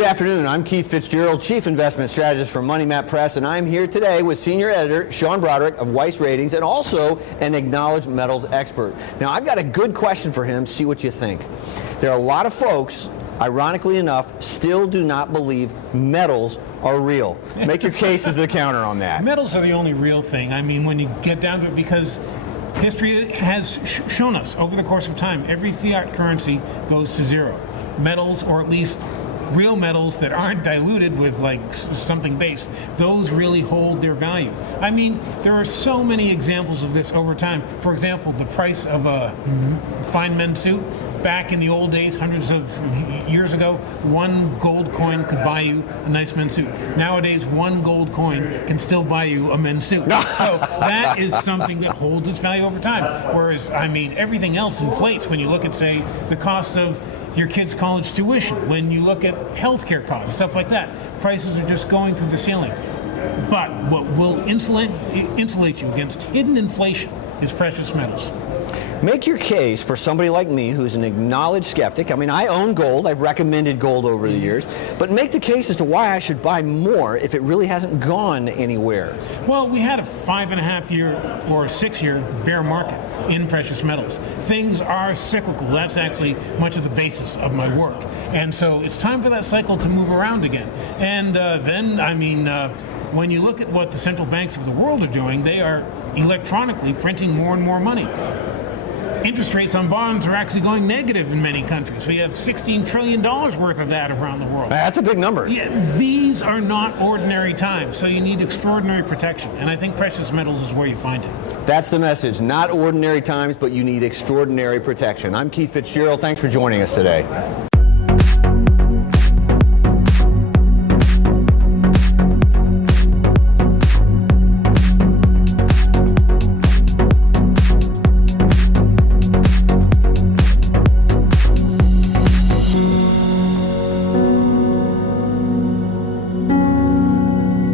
Good afternoon. I'm Keith Fitzgerald, Chief Investment Strategist for Money Map Press, and I'm here today with Senior Editor Sean Broderick of Weiss Ratings and also an acknowledged metals expert. Now, I've got a good question for him. See what you think. There are a lot of folks, ironically enough, still do not believe metals are real. Make your case as the counter on that. Metals are the only real thing. I mean, when you get down to it, because history has shown us over the course of time, every fiat currency goes to zero. Metals, or at least real metals that aren't diluted with like something base, those really hold their value. I mean, there are so many examples of this over time. For example, the price of a fine men's suit. Back in the old days, hundreds of years ago, one gold coin could buy you a nice men's suit. Nowadays, one gold coin can still buy you a men's suit. So that is something that holds its value over time. Whereas, I mean, everything else inflates when you look at, say, the cost of your kid's college tuition, when you look at healthcare costs, stuff like that. Prices are just going through the ceiling. But what will insulate you against hidden inflation is precious metals. Make your case for somebody like me who's an acknowledged skeptic. I mean, I own gold. I've recommended gold over the years. But make the case as to why I should buy more if it really hasn't gone anywhere. Well, we had a 5.5-year or a 6-year bear market in precious metals. Things are cyclical. That's actually much of the basis of my work. And so it's time for that cycle to move around again. And then, I mean, when you look at what the central banks of the world are doing, they are electronically printing more and more money. Interest rates on bonds are actually going negative in many countries. We have $16 trillion worth of that around the world. That's a big number. Yeah, these are not ordinary times, so you need extraordinary protection. And I think precious metals is where you find it. That's the message. Not ordinary times, but you need extraordinary protection. I'm Keith Fitzgerald. Thanks for joining us today.